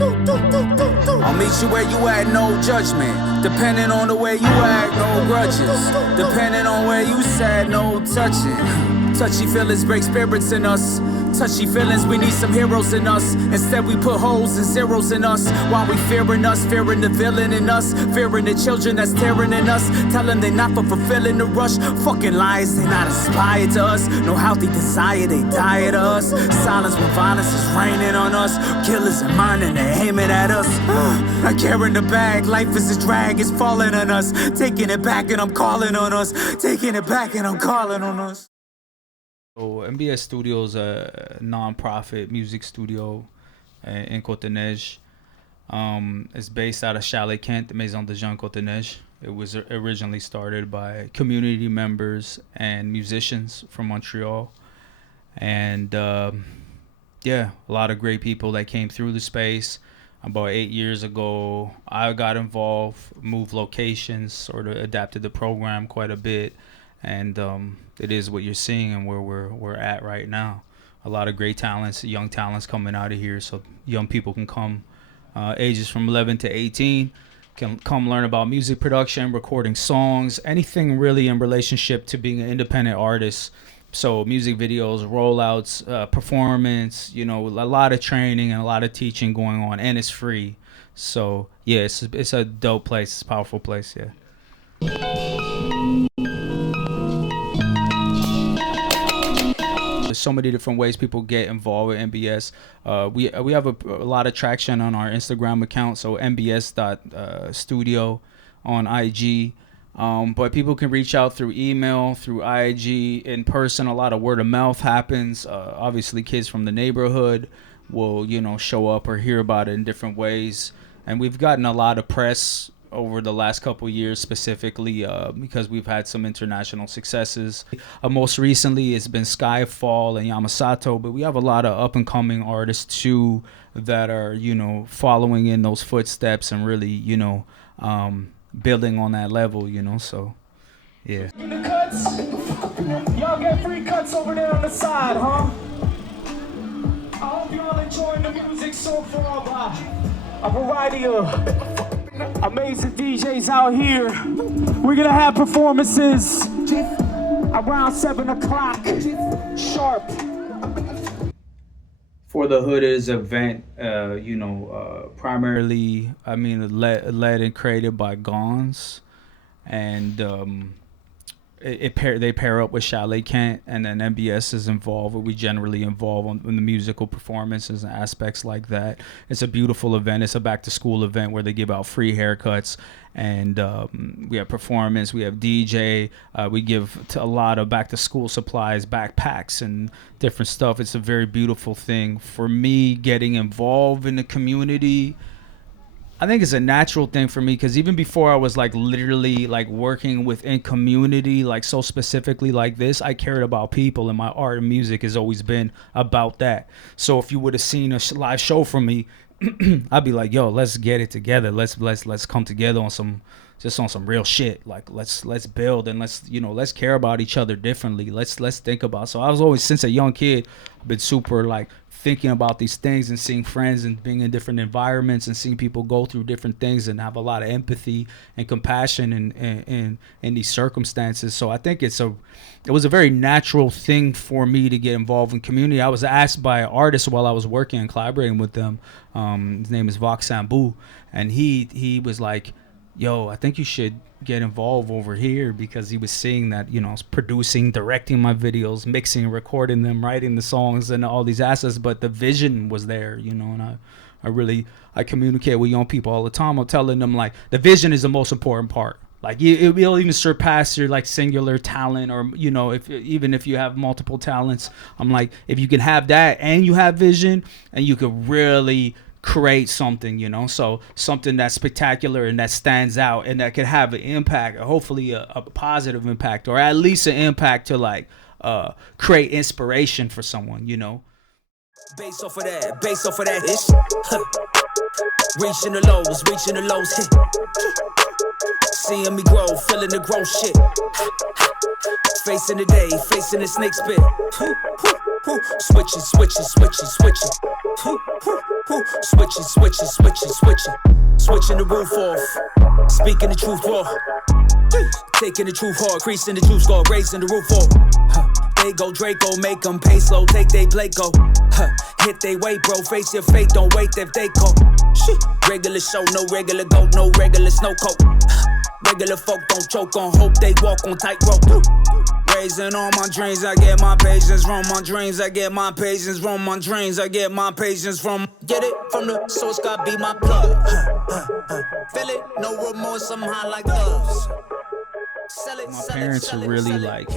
I'll meet you where you at, no judgment. Depending on the way you act, no grudges. Depending on where you sat, no touching. Touchy feelings break spirits in us. Touchy feelings, we need some heroes in us. Instead we put holes and zeros in us. While we fearing us, fearing the villain in us. Fearing the children that's tearing in us. Telling they not for fulfilling the rush. Fucking lies, they not inspired to us. No healthy desire, they diet us. Silence when violence is raining on us. Killers in mind and they aiming at us. I carry the bag, life is a drag, it's falling on us. Taking it back and I'm calling on us. Taking it back and I'm calling on us. So MBS Studio is a non-profit music studio in Côte-Neige. It's based out of Chalet Kent, Maison de Jean Côte-Neige. It was originally started by community members and musicians from Montreal. And yeah, a lot of great people that came through the space. About 8 years ago, I got involved, moved locations, sort of adapted the program quite a bit. And it is what you're seeing and where we're at right now. A lot of great talents, young talents coming out of here, so young people can come, ages from 11 to 18, can come learn about music production, recording songs, anything really in relationship to being an independent artist. So music videos, rollouts, performance, you know, a lot of training and a lot of teaching going on, and it's free. So yeah, it's a dope place, it's a powerful place, yeah. There's so many different ways people get involved with MBS. We have a lot of traction on our Instagram account, so mbs.studio on IG. But people can reach out through email, through IG, in person. A lot of word of mouth happens. Obviously, kids from the neighborhood will, you know, show up or hear about it in different ways. And we've gotten a lot of press over the last couple of years, specifically because we've had some international successes. Most recently, it's been Skyfall and Yamasato, but we have a lot of up-and-coming artists too that are, you know, following in those footsteps and really, you know, building on that level, you know. So, yeah. The cuts, y'all get free cuts over there on the side, huh? I hope y'all enjoying the music so far by a variety of amazing DJs out here. We're gonna have performances around 7 o'clock sharp. For the Hood Is event, you know, primarily, I mean, led and created by Gons, and they pair up with Chalet Kent, and then MBS is involved. We generally involve in the musical performances and aspects like that. It's a beautiful event. It's a back to school event where they give out free haircuts, and we have performance, we have DJ, we give a lot of back to school supplies, backpacks and different stuff. It's a very beautiful thing. For me, getting involved in the community, I think it's a natural thing for me, because even before I was like literally like working within community, like so specifically like this, I cared about people, and my art and music has always been about that. So if you would have seen a live show from me, I'd be like, yo, let's get it together. Let's come together on some real shit. Like let's build, and let's care about each other differently. Let's think about. So I was always, since a young kid, I've been super like thinking about these things and seeing friends and being in different environments and seeing people go through different things and have a lot of empathy and compassion in these circumstances. So I think it was a very natural thing for me to get involved in community. I was asked by an artist while I was working and collaborating with them. His name is Vox Sambu, and he was like, yo, I think you should get involved over here, because he was seeing that, you know, I was producing, directing my videos, mixing, recording them, writing the songs and all these assets, but the vision was there, you know. And I communicate with young people all the time. I'm telling them, like, the vision is the most important part. Like, it'll even surpass your like singular talent, or, you know, even if you have multiple talents. I'm like, if you can have that and you have vision, and you could really create something, you know, so something that's spectacular and that stands out and that could have an impact, hopefully a positive impact, or at least an impact to like create inspiration for someone, you know. Bass off of that, ish. Reaching the lows, hit. Seeing me grow, feeling the growth shit. Facing the day, facing the snake spit. Switching. Switching, switching, switching, switching. Switching the roof off. Speaking the truth raw. Taking the truth hard. Creasing the truth score. Raising the roof off. They go Draco. Make them pay slow. Take they Blake go. Hit they weight, bro. Face your fate. Don't wait if they call. Regular show. No regular goat. No regular snow coat. Regular folk don't choke on hope. They walk on tightrope. Raising all my dreams, I get my patience from my dreams. I get my patience from my dreams. I get my patience from. Get it from the source, God be my plug. Feel it, no remorse, I'm high like doves. My parents are really like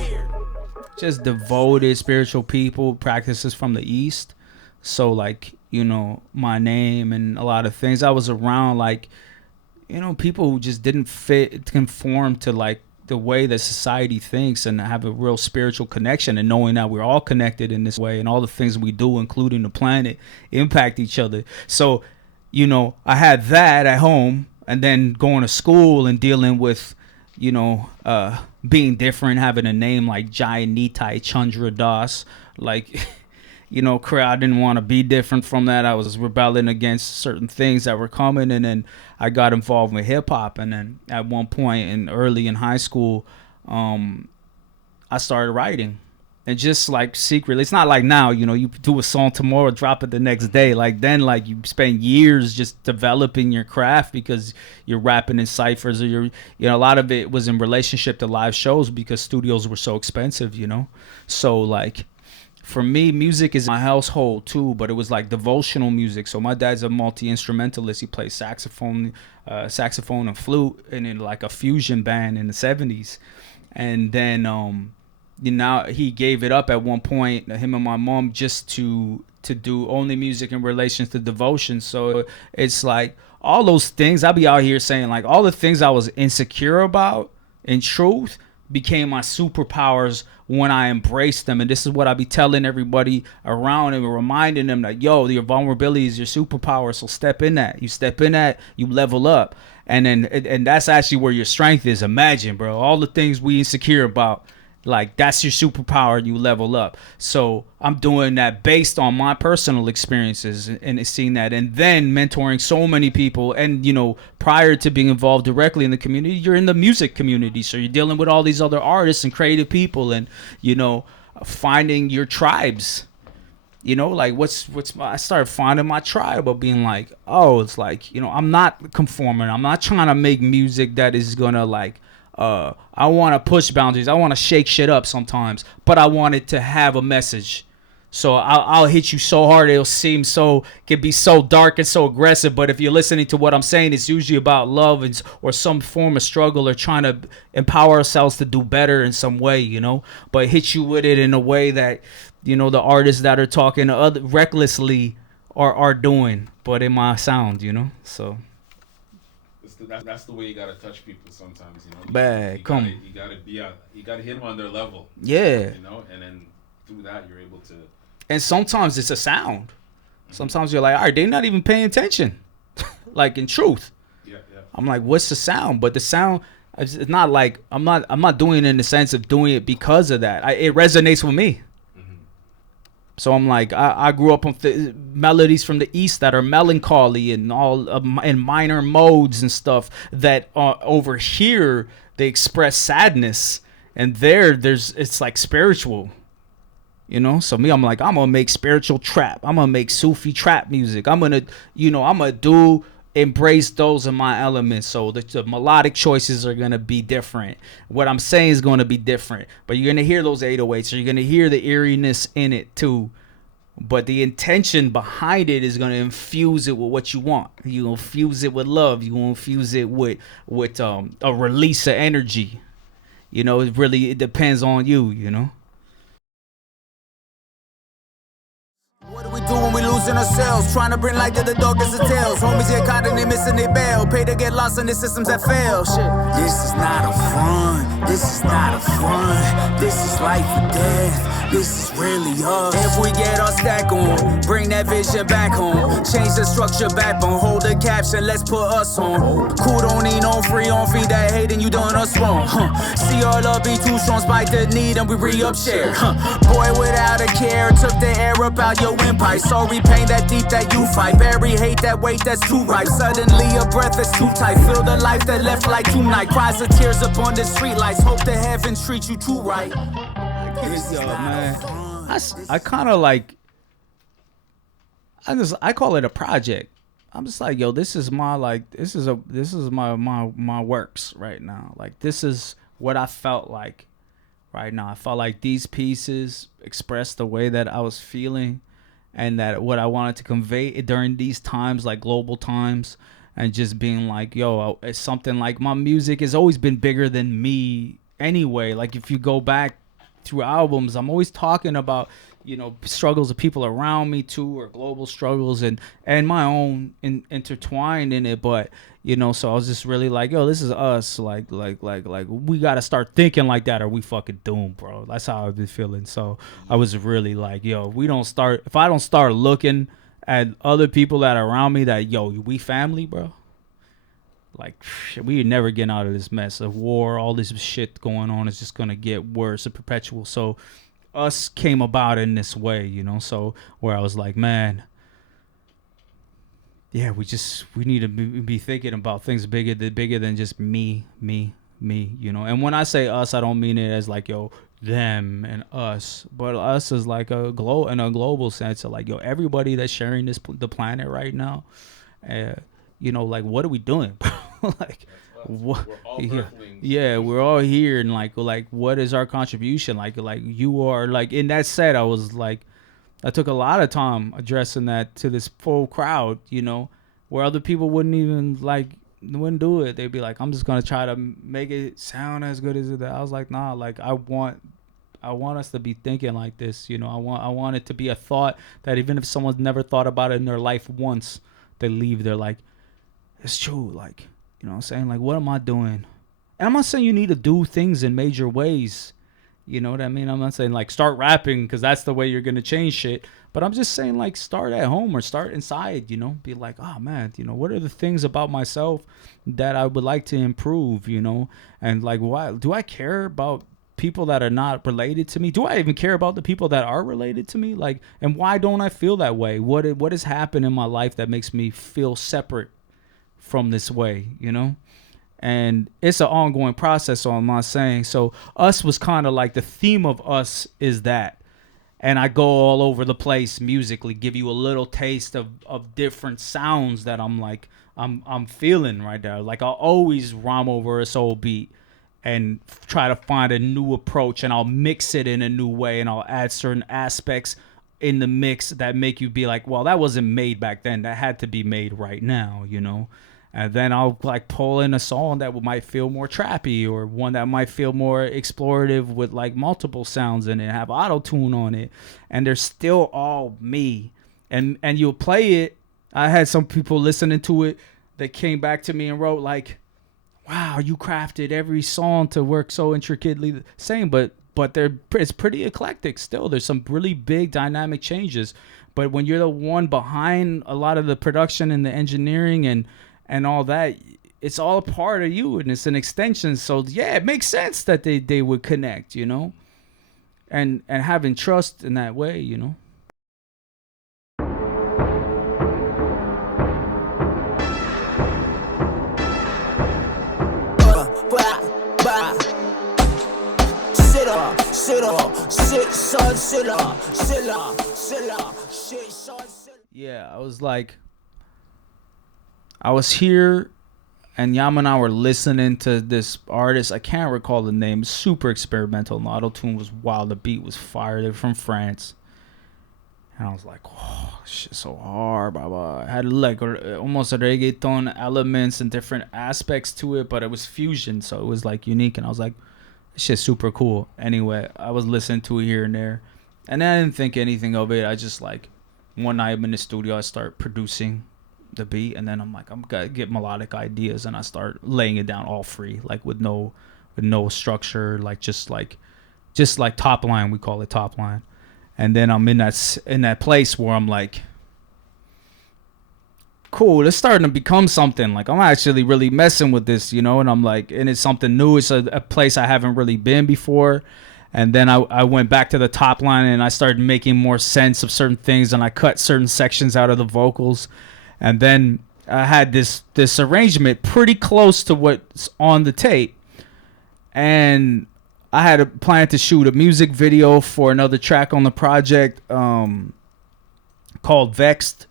just devoted spiritual people, practices from the East. So like, you know, my name and a lot of things. I was around like, you know, people who just didn't conform to like the way that society thinks and have a real spiritual connection, and knowing that we're all connected in this way and all the things we do, including the planet, impact each other. So, you know, I had that at home, and then going to school and dealing with, you know, being different, having a name like Jai Natai Chandra Das, like, you know, I didn't want to be different from that. I was rebelling against certain things that were coming, and then I got involved with hip hop. And then at one point early in high school, I started writing, and just like secretly. It's not like now, you know, you do a song tomorrow, drop it the next day. Like then, like you spend years just developing your craft because you're rapping in ciphers, or you know, a lot of it was in relationship to live shows because studios were so expensive, you know. So like, for me, music is my household too, but it was like devotional music. So my dad's a multi-instrumentalist. He plays saxophone and flute, and in like a fusion band in the 70s. And then, you know, he gave it up at one point, him and my mom, just to do only music in relation to devotion. So it's like all those things, I'll be out here saying like all the things I was insecure about, in truth, became my superpowers when I embraced them. And this is what I be telling everybody around and reminding them that, yo, your vulnerability is your superpower. So step in that. You step in that, you level up. And that's actually where your strength is. Imagine, bro, all the things we insecure about, like that's your superpower. You level up. So I'm doing that based on my personal experiences and seeing that, and then mentoring so many people. And you know, prior to being involved directly in the community, you're in the music community, so you're dealing with all these other artists and creative people, and you know, finding your tribes. You know, like I started finding my tribe of being like, oh, it's like, you know, I'm not conforming. I'm not trying to make music that is gonna like. I want to push boundaries. I want to shake shit up sometimes, but I want it to have a message. So I'll hit you so hard it'll seem so, can be so dark and so aggressive. But if you're listening to what I'm saying, it's usually about love or some form of struggle, or trying to empower ourselves to do better in some way, you know. But hit you with it in a way that, you know, the artists that are talking recklessly are doing, but in my sound, you know. So. That's the way you gotta touch people sometimes, you know. You gotta hit them on their level. Yeah. You know, and then through that you're able to. And sometimes it's a sound. Sometimes you're like, all right, they're not even paying attention. Like in truth. Yeah. I'm like, what's the sound? But the sound, it's not like I'm not doing it in the sense of doing it because of that. It resonates with me. So I'm like, I grew up with the melodies from the East that are melancholy and all in minor modes and stuff that over here they express sadness, and it's like spiritual, you know. So me, I'm like, I'm gonna make spiritual trap. I'm gonna make Sufi trap music. I'm gonna embrace those in my elements. So the melodic choices are gonna be different. What I'm saying is gonna be different, but you're gonna hear those 808s, so you're gonna hear the eeriness in it too. But the intention behind it is gonna infuse it with what you want. You gonna infuse it with love. You gonna infuse it with a release of energy. You know, it depends on you. You know. What do we do when we losing ourselves? Trying to bring light to the darkest of tales. Homies get caught and they missing their bail. Pay to get lost in the systems that fail. Shit. This is not a fun. This is not a fun. This is life or death. This is really us. If we get our stack on, bring that vision back home. Change the structure backbone, hold the caption, let's put us on. Cool, don't need no free on, feed that hate and you done us wrong. See our love be too strong, spike the need and we re-up share. Boy without a care, took the air up out your windpipe. Sorry pain that deep that you fight. Bury hate that weight that's too right. Suddenly a breath is too tight. Feel the life that left like tonight. Cries of tears upon the streetlights. Hope the heavens treat you too right. Yo, man, I kind of like. I call it a project. I'm just like, yo, this is my my works right now. Like, this is what I felt like right now. I felt like these pieces expressed the way that I was feeling, and that what I wanted to convey during these times, like global times, and just being like, yo, it's something like my music has always been bigger than me anyway. Like, if you go back through albums, I'm always talking about, you know, struggles of people around me too, or global struggles, and my own intertwined in it. But, you know, so I was just really like, yo, this is us. Like we got to start thinking like that, or we fucking doomed, bro. That's how I've been feeling. So I was really like, yo, if I don't start looking at other people that are around me, that, yo, we family, bro. Like, we never getting out of this mess of war. All this shit going on is just gonna get worse and perpetual. So us came about in this way, you know. So where I was like, man, yeah, we need to be thinking about things bigger than just me, you know. And when I say us, I don't mean it as like, yo, them and us, but us is like in a global sense of like, yo, everybody that's sharing the planet right now. You know, like, what are we doing, bro? Like, what? Yeah, we're all here, and like, what is our contribution? Like you are, like, in that set, I was like, I took a lot of time addressing that to this full crowd, you know, where other people wouldn't do it. They'd be like, I'm just gonna try to make it sound as good as it. I was like, nah, like, I want us to be thinking like this, you know. I want it to be a thought that even if someone's never thought about it in their life once, they leave, they're like, it's true, like, you know what I'm saying? Like, what am I doing? And I'm not saying you need to do things in major ways. You know what I mean? I'm not saying, like, start rapping because that's the way you're going to change shit. But I'm just saying, like, start at home or start inside, you know? Be like, oh, man, you know, what are the things about myself that I would like to improve, you know? And, like, why do I care about people that are not related to me? Do I even care about the people that are related to me? Like, and why don't I feel that way? What has happened in my life that makes me feel separate from this way, you know? And it's an ongoing process, so I'm not saying. So us was kind of like, the theme of us is that. And I go all over the place musically, give you a little taste of different sounds that I'm like, I'm feeling right there. Like, I'll always rhyme over a soul beat and try to find a new approach, and I'll mix it in a new way, and I'll add certain aspects in the mix that make you be like, well, that wasn't made back then. That had to be made right now, you know? And then I'll, like, pull in a song that might feel more trappy, or one that might feel more explorative with, like, multiple sounds in it, have auto-tune on it. And they're still all me. And you'll play it. I had some people listening to it that came back to me and wrote, like, wow, you crafted every song to work so intricately the same, but it's pretty eclectic still. There's some really big dynamic changes. But when you're the one behind a lot of the production and the engineering and all that, it's all a part of you, and it's an extension. So yeah, it makes sense that they would connect, you know, and having trust in that way, you know. Yeah, I was like, I was here, and Yama and I were listening to this artist. I can't recall the name. Super experimental. And the auto-tune was wild. The beat was fire. They're from France. And I was like, oh, this shit's so hard, blah, blah. It had like almost a reggaeton elements and different aspects to it, but it was fusion, so it was like unique. And I was like, this shit's super cool. Anyway, I was listening to it here and there, and I didn't think anything of it. I just, like, one night I'm in the studio, I start producing the beat, and then I'm like, I'm gonna get melodic ideas, and I start laying it down all free, like with no structure, like just like just like top line. We call it top line. And then I'm in that place where I'm like, cool, it's starting to become something. Like, I'm actually really messing with this, you know? And I'm like, and it's something new. It's a place I haven't really been before. And then I went back to the top line and I started making more sense of certain things, and I cut certain sections out of the vocals. And then I had this arrangement pretty close to what's on the tape. And I had a plan to shoot a music video for another track on the project called Vexed.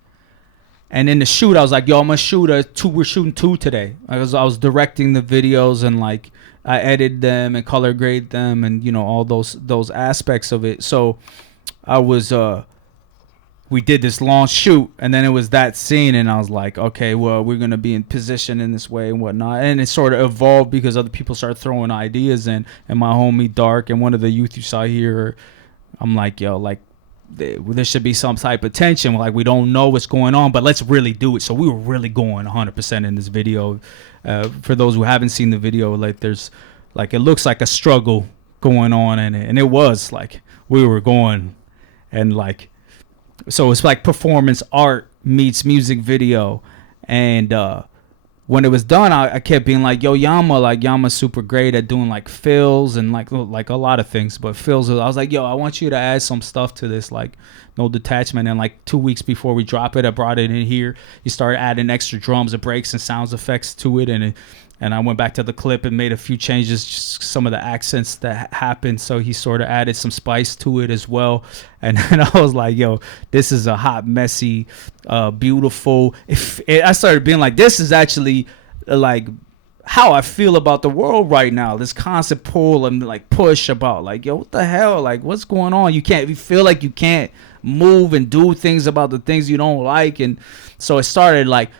And in the shoot, I was like, yo, I'm going to shoot we're shooting 2 today. I was directing the videos, and like I edited them and color grade them, and you know, all those aspects of it. So I was we did this long shoot, and then it was that scene, and I was like, okay, well, we're gonna be in position in this way and whatnot. And it sort of evolved because other people started throwing ideas in, and my homie Dark and one of the youth you saw here, I'm like, yo, like, there should be some type of tension. Like, we don't know what's going on, but let's really do it. So we were really going 100% in this video. For those who haven't seen the video, like, there's like, it looks like a struggle going on in it, and it was like we were going, and like, so it's like performance art meets music video. And when it was done, I kept being like, yo, Yama's super great at doing like fills and like a lot of things, but fills, I was like, yo, I want you to add some stuff to this, like no detachment. And like 2 weeks before we drop it, I brought it in here. You started adding extra drums and breaks and sounds effects to it, and I went back to the clip and made a few changes, just some of the accents that happened. So he sort of added some spice to it as well. And then I was like, yo, this is a hot, messy, beautiful. I started being like, this is actually like how I feel about the world right now. This constant pull and like push about like, yo, what the hell? Like, what's going on? You feel like you can't move and do things about the things you don't like. And so it started like,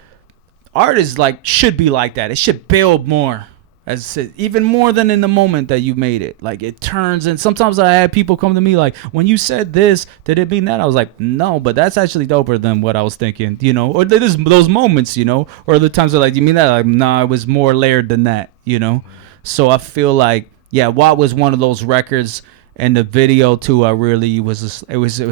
art is like, should be like that. It should build more, as I said, even more than in the moment that you made it. Like, it turns, and sometimes I had people come to me like, when you said this, did it mean that? I was like, no, but that's actually doper than what I was thinking, you know? Or there's those moments, you know? Or the times they're like, you mean that? Like, nah, it was more layered than that, you know? So I feel like, yeah, Watt was one of those records, and the video too, I really was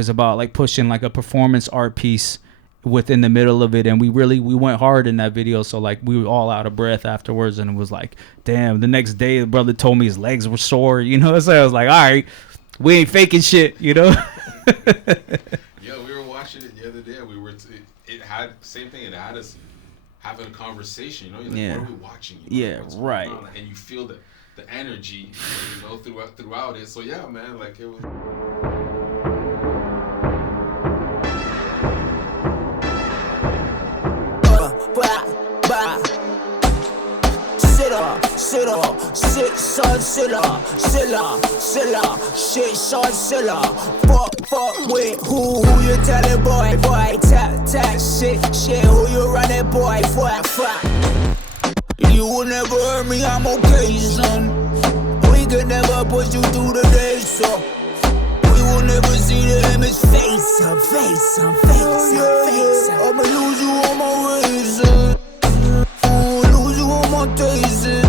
about like pushing like a performance art piece within the middle of it, and we went hard in that video. So like, we were all out of breath afterwards, and it was like, damn, the next day the brother told me his legs were sore, you know. So I was like, all right, we ain't faking shit, you know. Yeah, we were watching it the other day. It had same thing. It had us having a conversation, you know. You're like, Yeah. what are we watching? You know, Yeah, right. And you feel the energy, you know, throughout it. So yeah, man, like it was. Sit son, sit son, fuck with who you telling, boy, tap, shit, who you running, boy, fuck. You will never hurt me, I'm okay, son. We could never push you through the day, so we will never see the image face. I'ma lose you on my way, son. Lose you on my days.